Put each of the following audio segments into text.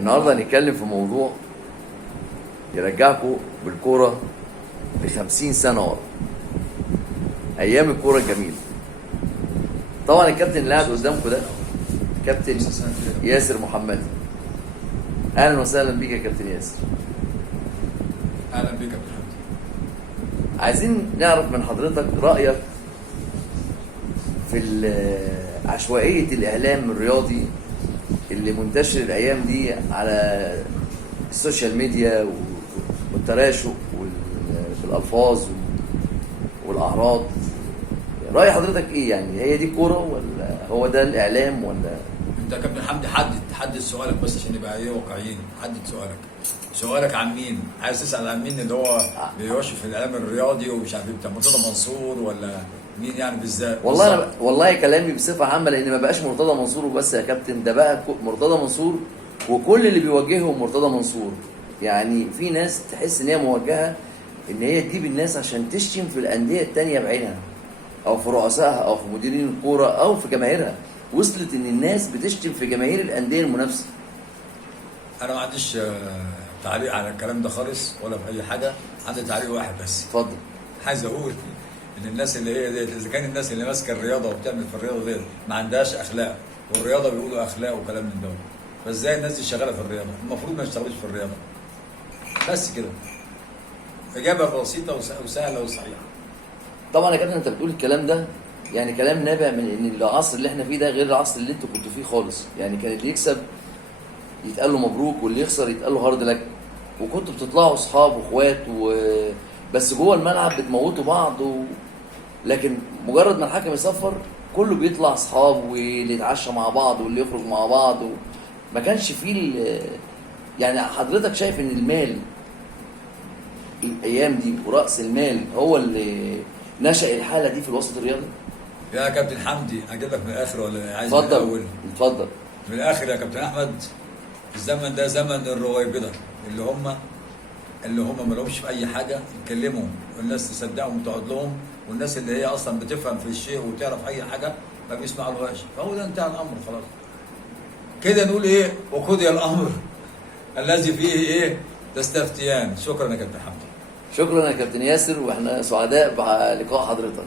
النهارده هنتكلم في موضوع يرجعكم بالكوره ل50 سنه ورا، ايام الكوره الجميله. طبعا الكابتن اللي قاعد قدامكم ده كابتن ياسر محمدي. اهلا وسهلا بيك يا كابتن ياسر. اهلا بيك يا كابتن حمدي. عايزين نعرف من حضرتك رايك في عشوائيه الاعلام الرياضي اللي منتشر الايام دي على السوشيال ميديا والتراشق بالالفاظ والاعراض. راي حضرتك ايه؟ يعني هي دي كوره ولا هو ده الاعلام ولا؟ انت يا كابتن حمدي حدد سؤالك بس عشان نبقى واقعيين. حدد سؤالك عن مين؟ عايز تسال عن مين اللي هو بيوشف في الاعلام الرياضي ومش عارف بتاع مرتضى منصور ولا مين يعني بالذات؟ والله كلامي بصفه عامه، لان ما بقاش مرتضى منصور وبس يا كابتن، ده بقى مرتضى منصور وكل اللي بيوجههم مرتضى منصور. يعني في ناس تحس ان هي موجهه ان هي تجيب الناس عشان تشتم في الانديه التانيه بعينها، او في رؤسائها، او في مديرين الكوره، او في جماهيرها. وصلت ان الناس بتشتم في جماهير الانديه المنافسه. انا ما عنديش تعليق على الكلام ده خالص ولا في اي حاجه. عندي تعليق واحد بس. اتفضل. عايز اقول ان الناس اللي هي ديت، اذا كان الناس اللي ماسكه الرياضه وبتعمل في الرياضه ديت ما عندهاش اخلاق، والرياضه بيقولوا اخلاق وكلام من ده، فازاي الناس دي شغاله في الرياضه؟ المفروض ما يشتغلوش في الرياضه. بس كده. اجابه بسيطه وسهله وصحيحه. طبعا يا كابتن انت بتقول الكلام ده يعني كلام نابع من ان العصر اللي احنا فيه ده غير العصر اللي انتوا كنتوا فيه خالص. يعني كان اللي يكسب يتقال له مبروك، واللي يخسر يتقال له هارد لك، وكنتوا بتطلعوا اصحاب واخوات بس جوه الملعب بتموتوا بعض لكن مجرد ما الحكم يصفر كله بيطلع اصحاب، واللي يتعشى مع بعض واللي يخرج مع بعض ما كانش فيه يعني حضرتك شايف ان المال الايام دي ورأس المال هو اللي نشأ الحالة دي في الوسط الرياضي؟ يا كابتن حمدي اجيب لك من الاخر ولا عايز اتفضل. من الاول؟ اتفضل. من الاخر يا كابتن احمد. الزمن ده زمن الرويبضه اللي هم ما لهمش في اي حاجه يتكلموا والناس تصدقهم وتقعد لهم، والناس اللي هي اصلا بتفهم في الشيء وتعرف اي حاجه ما بيسمعلهاش. فهو ده انتهى الامر خلاص. كده نقول ايه؟ وقضي الامر الذي فيه ايه؟ تستفتيان. شكرا يا كابتن حمدي. شكرا يا كابتن ياسر، واحنا سعداء بلقاء حضرتك.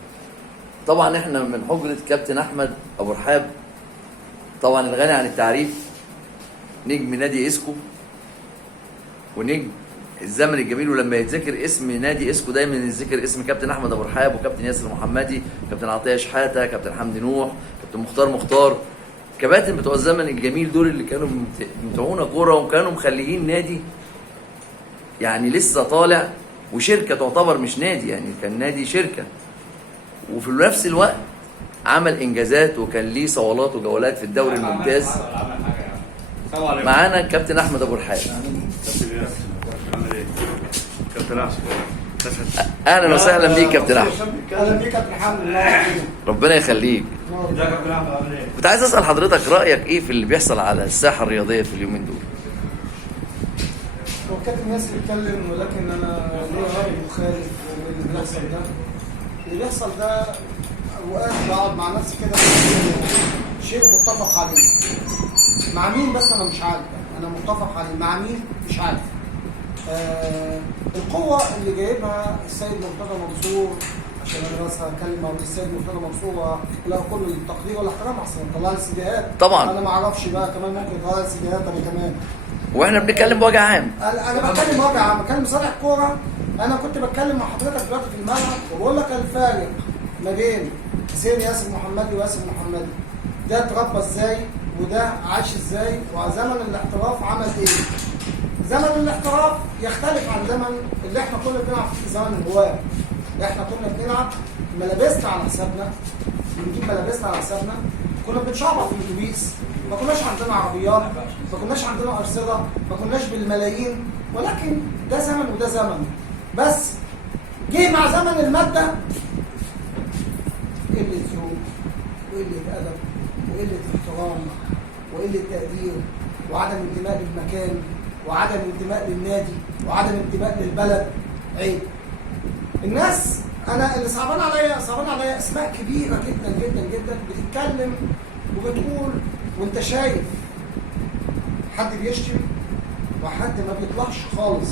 طبعا احنا من حجرة كابتن احمد ابو رحاب، طبعا الغني عن التعريف، نجم نادي اسكو ونجم الزمن الجميل. ولما يتذكر اسم نادي اسكو دايما يتذكر اسم كابتن احمد ابو رحاب وكابتن ياسر محمدي، كابتن عطيه شحاته، كابتن حمدي نوح، كابتن مختار. كباتن بتوع الزمن الجميل دول اللي كانوا متعونا كوره وكانوا مخليين نادي يعني لسه طالع، وشركه تعتبر مش نادي، يعني كان نادي شركه، وفي نفس الوقت عمل انجازات وكان ليه صولات وجولات في الدوري الممتاز. معانا الكابتن احمد ابو رحاب. اهلا وسهلا بيك كابتن احمد. اهلا بيك يا كابتن حمدي. ربنا يخليك. كنت عايز اسال حضرتك رايك ايه في اللي بيحصل على الساحه الرياضيه في اليومين دول؟ هو كابتن ياسر بيتكلم، ولكن انا ليا راي مخالف اللي بيحصل ده. اللي بيحصل ده اوقات بقعد مع نفسي كده شيء متفق عليه. مع مين بس انا مش عارف، انا متفق عليه مع مين مش عارف. القوه اللي جايبها السيد مرتضى منصور، عشان انا بس هتكلم عن السيد مرتضى منصور له كل التقدير والاحترام، احسن طلع لي سيديهات. طبعا انا ما اعرفش بقى، كمان ممكن يطلع لي سيديهات انا كمان. واحنا بنتكلم بوجه عام. انا بتكلم بوجه عام، بتكلم صالح كوره. انا كنت بتكلم مع حضرتك دلوقتي في الملعب وبقول لك الفارق ما بين حسين ياسر محمدي وياسر محمدي، ده اتربى ازاي وده عاش ازاي، وزمن الاحتراف عمل ايه. زمن الاحتراف يختلف عن زمن اللي احنا كنا بنلعب فيه، زمن الهواه. احنا كنا بنلعب ملابسنا على حسابنا، بنجيب ملابسنا على حسابنا، كنا بنشعبط في الاتوبيس، ما كناش عندنا عربيات، ما كناش عندنا ارصده، ما كناش بالملايين، ولكن ده زمن وده زمن. بس جه مع زمن الماده قله ذوق وقله ادب وقله احترام وقله تقدير وعدم انتماء للمكان وعدم انتماء للنادي وعدم انتماء للبلد. عيب. الناس انا اللي صعبان عليا اسماء كبيره جدا جدا جدا بتتكلم وبتقول، وانت شايف حد بيشتم وحد ما بيطلعش خالص،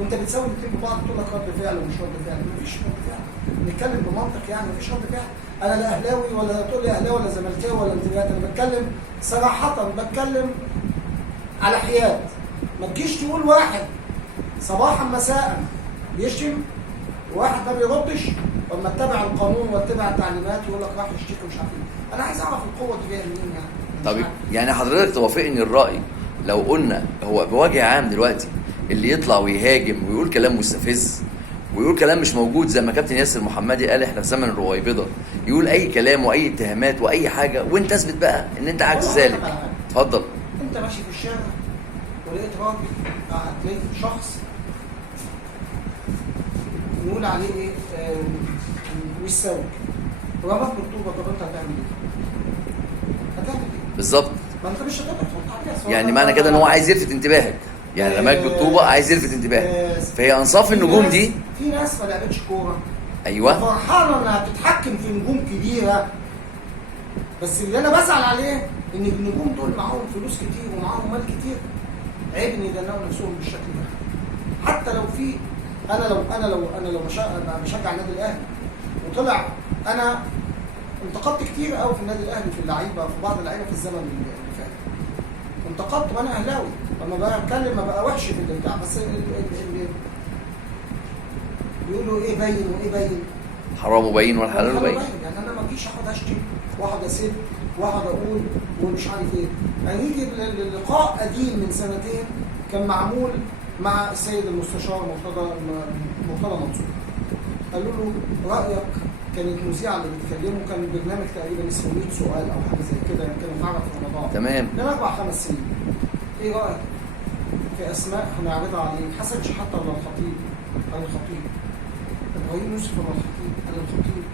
وانت بتساوي الاثنين ببعض تقول لك رد فعل ومش رد فعل، مفيش رد فعل. نتكلم بمنطق يعني، مفيش رد فعل. انا لا اهلاوي ولا تقول لي اهلاوي ولا زملكاوي ولا انتماءات، انا بتكلم صراحه، بتكلم على حياد. ما تجيش تقول واحد صباحا مساء بيشتم وواحد ما بيردش، واما اتبع القانون واتبع التعليمات يقول لك راح يشتكي مش عارف ايه. انا عايز اعرف القوه دي جايه منين يعني. طب يعني حضرتك توافقني الرأي لو قلنا هو بوجه عام دلوقتي اللي يطلع ويهاجم ويقول كلام مستفز ويقول كلام مش موجود زي ما كابتن ياسر محمدي قال احنا في زمن الرويبضة، يقول اي كلام واي اتهامات واي حاجه وانت اثبت بقى ان انت عكس ذلك. اتفضل. انت ماشي في الشارع ولقيت راجل هتلاقي شخص نقول عليه ايه مش سوي رماك بالطوبه، طب انت هتعمل ايه؟ هتعمل ايه؟ بالظبط. ما انت مش هتقدر تحط عليه. يعني معنى كده ان هو عايز يلفت انتباهك، يعني رماك بالطوبه عايز يلفت انتباهك. فهي انصاف النجوم دي. في ناس ما لعبتش كوره، ايوه، فرحانه انها تتحكم في نجوم كبيره، بس اللي انا بزعل عليه ان النجوم دول معاهم فلوس كتير ومعاهم مال كتير، عيب ان يدلعوا نفسهم بالشكل ده. حتى لو في انا لو بشجع النادي الاهلي وطلع، انا انتقدت كتير قوي في النادي الاهلي في اللعيبه، في بعض اللعيبه في الزمن اللي فات انتقدت، وانا اهلاوي لما بقى اتكلم ما بقى وحش في البتاع، بس اللي بيقولوا ايه باين وايه باين، حرام باين والحلال باين. يعني انا ما اجيش اقعد اشتم واقعد اسب واقعد اقول ومش عارف ايه. يعني يجي اللقاء قديم من سنتين كان معمول مع السيد المستشار مرتضى منصور، قالوا له رايك، كانت مذيعه اللي بتكلمه، كان برنامج تقريبا اسمه 100 سؤال او حاجه زي كده، يمكن اتعرض في رمضان تمام من 4-5 سنين. ايه رايك في اسماء هنعرضها عليك؟ حسن شحاته ولا الخطيب؟ قال الخطيب. ابراهيم يوسف ولا الخطيب؟ قال الخطيب.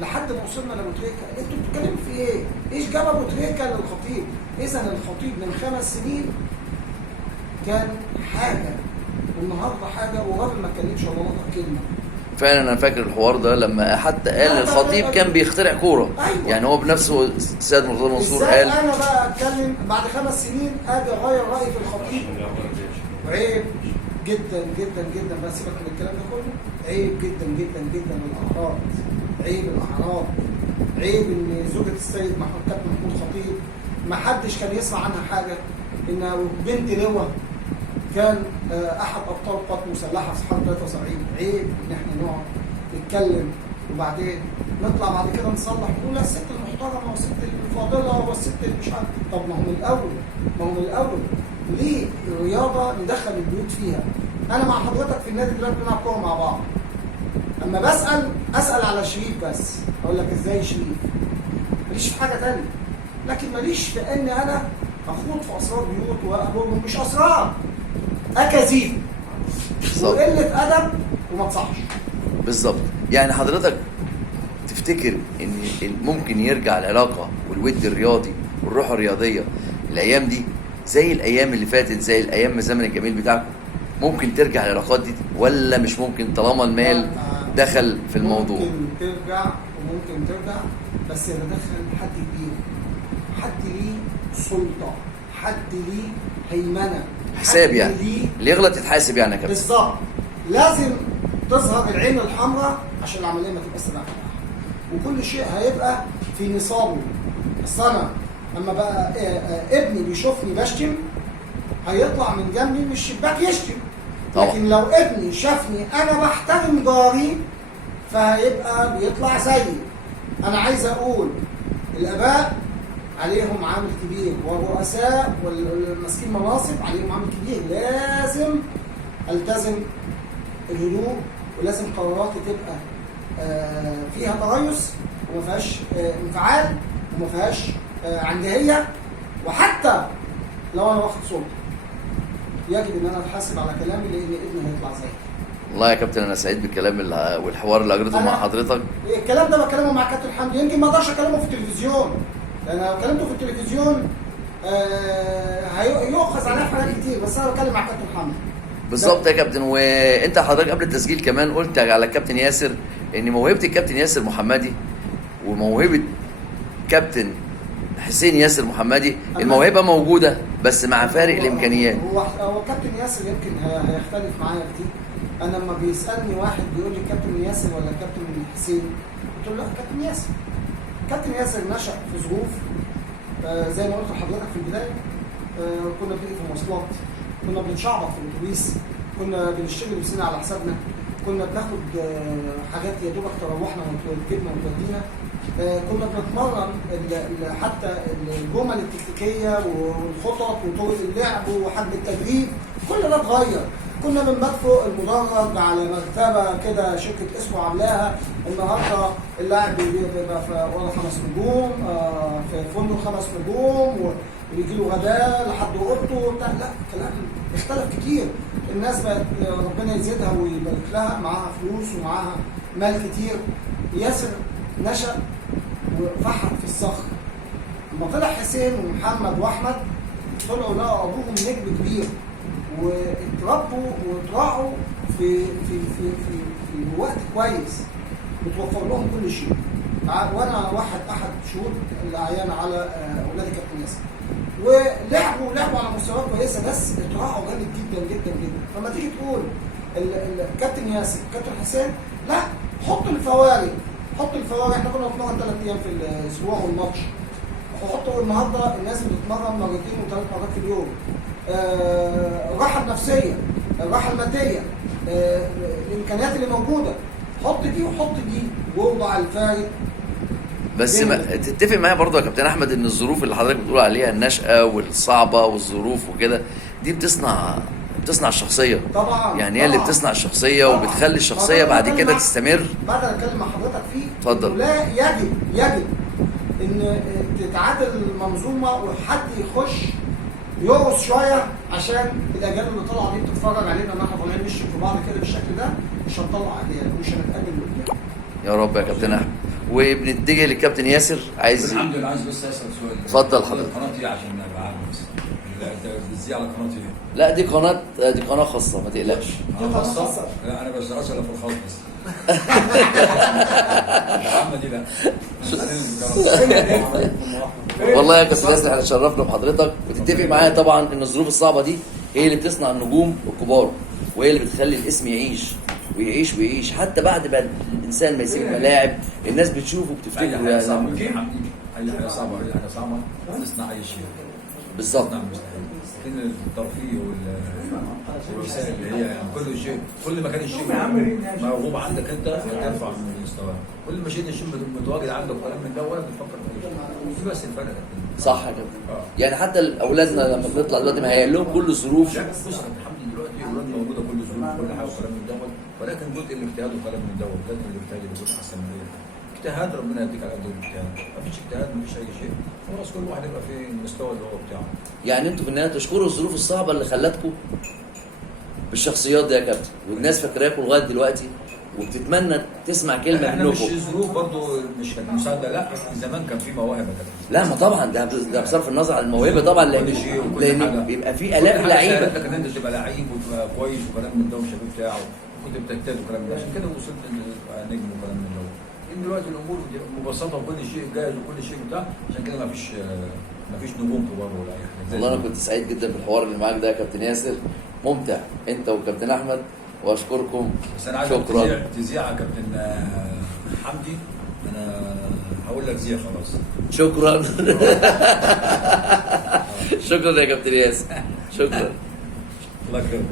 لحد ما وصلنا لابو تريكه، انتوا بتتكلموا في ايه؟ ايش جاب ابو تريكه للخطيب؟ اذا الخطيب من 5 سنين كان حاجه والنهارده حاجه، والراجل ما اتكلمش ولا نطق كلمه. فعلا انا فاكر الحوار ده لما حتى قال الخطيب كان بيخترع كوره. أيوة. يعني هو بنفسه السيد مرتضى منصور قال انا بقى اتكلم بعد 5 سنين اجي اغير رايي في الخطيب؟ عيب جدا جدا جدا. بس سيبك من الكلام ده كله، عيب جدا جدا جدا الاعراض، عيب الاعراض، عيب ان زوجة السيد كابتن محمود خطيب ما حدش كان يسمع عنها حاجه، ان بنت لواء كان احد ابطال قوات مسلحه في حرب 73. عيب ان احنا نقعد نتكلم وبعدين نطلع بعد كده نصلح ونقول لا الست المحترمه والست الفاضله والست اللي مش عارف. طب ما هو من الاول ليه الرياضه ندخل البيوت فيها؟ انا مع حضرتك في النادي دلوقتي بنلعب كوره مع بعض، اما اسال على شريف بس، اقول لك ازاي شريف؟ ماليش في حاجه ثانيه، لكن ماليش في ان انا اخوض في اسرار بيوت واهلهم، مش اسرار، اكاذيب وقله ادب وما تصحش. بالظبط. يعني حضرتك تفتكر ان ممكن يرجع العلاقه والود الرياضي والروح الرياضيه الايام دي زي الايام اللي فاتت، زي الايام الزمن الجميل بتاعكم؟ ممكن ترجع العلاقات دي ولا مش ممكن طالما المال دخل في الموضوع؟ ممكن ترجع وممكن ترجع، بس يتدخل حد كبير، حد ليه سلطه، حد ليه هيمنه، حساب يعني اللي يغلط يتحاسب يعني كده. بالظبط. لازم تظهر العين الحمراء عشان العمليه ما تبقاش سلاح، وكل شيء هيبقى في نصابه. اصل انا لما بقى ابني بيشوفني بشتم هيطلع من جنبي من الشباك يشتم، لكن لو ابني شافني انا بحترم جاري فهيبقى بيطلع زيي. انا عايز اقول الاباء عليهم عامل كبير، والرؤساء والماسكين مناصب عليهم عامل كبير. لازم التزم الهدوء، ولازم قراراتي تبقى فيها تريث وما فيهاش انفعال وما فيهاش عندهيه. وحتى لو انا واخد سلطه يجب ان انا اتحاسب على كلامي، لان ابني هيطلع زيي. والله يا كابتن انا سعيد بالكلام والحوار اللي اجريته مع حضرتك. الكلام ده بكلمه مع كابتن حمدي، يمكن ما اقدرش اكلمه في التلفزيون، لان لو كلمته في التلفزيون هيؤخذ عليه حاجات كتير، بس انا بتكلم مع كابتن حمدي. بالظبط يا كابتن. وانت حضرتك قبل التسجيل كمان قلت على الكابتن ياسر ان موهبه الكابتن ياسر محمدي وموهبه كابتن حسين ياسر محمدي الموهبه موجوده بس مع فارق الامكانيات. هو كابتن ياسر يمكن هيختلف معايا كتير. انا لما بيسالني واحد بيقول لي كابتن ياسر ولا كابتن حسين، قلت له لا كابتن ياسر. كابتن ياسر نشأ في ظروف زي ما قلت لحضرتك في البدايه، كنا بنيجي في المواصلات، كنا بنتشعبط في الاتوبيس، كنا بنشتغل نفسنا على حسابنا، كنا بناخد حاجات يا دوبك تروحنا وتجيبنا وتودينا، كنا بنتمرن حتى الجمل التكتيكيه والخطط وطرق اللعب وحجم التدريب، كل ده اتغير. كنا بنبات فوق المدرج على مرتبه كده شركه اسمه عاملاها، النهارده اللاعب بيبقى في ورا 5 نجوم، في فندق 5 نجوم ويجي له غداء لحد اوضته وبتاع. لا الكلام اختلف كتير. الناس بقت ربنا يزيدها ويبارك لها، معاها فلوس ومعاها مال كتير. ياسر نشأ وفحر في الصخر. لما طلع حسين ومحمد واحمد طلعوا لقوا ابوهم نجم كبير، واتربوا واتراعوا في وقت كويس، بتوفر لهم كل شيء. وانا احد شهود الاعيان على اولاد كابتن ياسر، ولعبوا على مستويات كويسه، بس اتراعوا جامد جدا جدا جدا. فلما تيجي تقول الكابتن ياسر الكابتن حسين، لا حط الفوارق. احنا كنا بنتمرن 3 ايام في الاسبوع والماتش، وحطوا النهارده الناس بتتمرن 2 و3 مرات في اليوم. الراحه النفسيه، الراحه الماديه، الامكانيات اللي موجوده، حط دي وحط دي ووضع الفارق. بس ما تتفق معايا برضه يا كابتن احمد ان الظروف اللي حضرتك بتقول عليها، النشأة والصعبة والظروف وكده، دي بتصنع الشخصية طبعا. يعني هي اللي بتصنع الشخصية وبتخلي الشخصية بعد كده تستمر. بعد ما اتكلم مع حضرتك فيه، اتفضل. لا يجب ان تتعادل المنظومه وحد يخش يقرص شويه، عشان الاجيال اللي طالعه دي بتتفرج علينا ان احنا طالعين نشتم في بعض كده بالشكل ده، مش هنطلع اجيال ومش هنتقدم لقدام. يا رب يا كابتن احمد. وبنتجه للكابتن ياسر. الحمد لله. عايز بس اسال سؤال. اتفضل حضرتك. القناه دي عشان ابقى عارف بس بتذيع على قناه ايه؟ لا دي قناه خاصه، ما تقلقش. خاصه؟ لا انا بشتغلش الا في الخاص بس. محمد دي لا. والله يا كابتن ياسر احنا اتشرفنا بحضرتك، وتتفق معايا طبعا ان الظروف الصعبه دي هي اللي بتصنع النجوم الكبار، وهي اللي بتخلي الاسم يعيش حتى بعد ما الانسان ما يسيب الملاعب، الناس بتشوفه وبتفتكره. اي حاجه صعبه تصنع اي شيء بالظبط. لكن الترفيه والوسائل اللي هي يعني كل ما كان الشيء موهوب عندك انت هترفع من مستواه، كل ما شيء الشيء متواجد عندك وكلام من ده ولا بتفكر في بس الفرق. صح كده. يعني حتى اولادنا لما بنطلع دلوقتي مهيئ لهم كل الظروف. لا بص الحمد لله دلوقتي اولادنا موجوده كل الظروف وكل حاجه وكلام من دوت، ولكن جزء الاجتهاد وكلام من دوت، لازم الاجتهاد يكون احسن من غيره. اجتهاد ربنا يديك على قد الاجتهاد، مفيش اجتهاد مفيش اي شيء، خلاص كل واحد يبقى في المستوى اللي هو بتاعه. يعني انتوا في النهايه تشكروا الظروف الصعبه اللي خلتكم بالشخصيات دي يا كابتن، والناس فاكراكم لغايه دلوقتي وبتتمنى تسمع كلمه احنا منكم. مش ظروف برضه مش كانت مساعده، لا زمان كان في مواهب يا كابتن. لا ما طبعا ده بصرف النظر عن الموهبه طبعا، لان بيبقى في الاف لعيبه. لك ان انت تبقى لعيب وتبقى كويس وكلام من ده والشباب بتاعه وكنت بتجتهد وكلام من ده، عشان كده وصلت تبقى نجم وكلام من ده. ان دلوقتي الامور مبسطه وكل شيء جاهز وكل شيء بتاع، عشان كده ما فيش نجوم كبار ولا اي حاجه. والله انا كنت سعيد جدا بالحوار اللي معاك ده يا كابتن ياسر، ممتع انت وكابتن احمد، واشكركم. بس انا عايز تذيع يا كابتن حمدي، انا هقول لك زي خلاص. شكرا. شكرا يا كابتن ياسر، شكرا. الله يكرمك.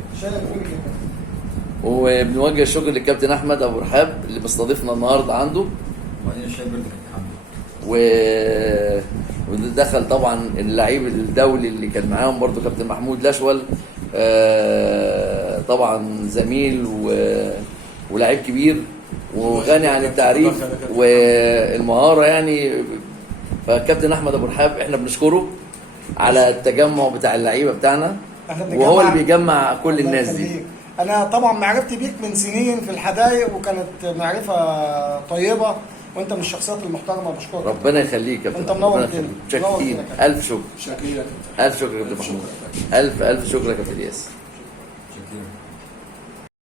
وبنوجه الشكر للكابتن احمد ابو رحاب اللي مستضيفنا النهارده عنده. وبعدين الشاي برد كابتن حمدي. ودخل طبعا اللعيب الدولي اللي كان معاهم برضو كابتن محمود لاشول، طبعا زميل ولاعيب كبير وغني عن التعريف والمهاره يعني. فالكابتن احمد ابو رحاب احنا بنشكره على التجمع بتاع اللعيبه بتاعنا، وهو اللي بيجمع كل الناس دي. انا طبعا معرفتي بيك من سنين في الحدائق، وكانت معرفه طيبه، وانت من الشخصيات المحترمه. بشكرك. ربنا يخليك يا انت منور الدنيا. شاكرين. الف شكر. الف شكر يا كابتن محمود. الف شكر يا كابتن ياسر.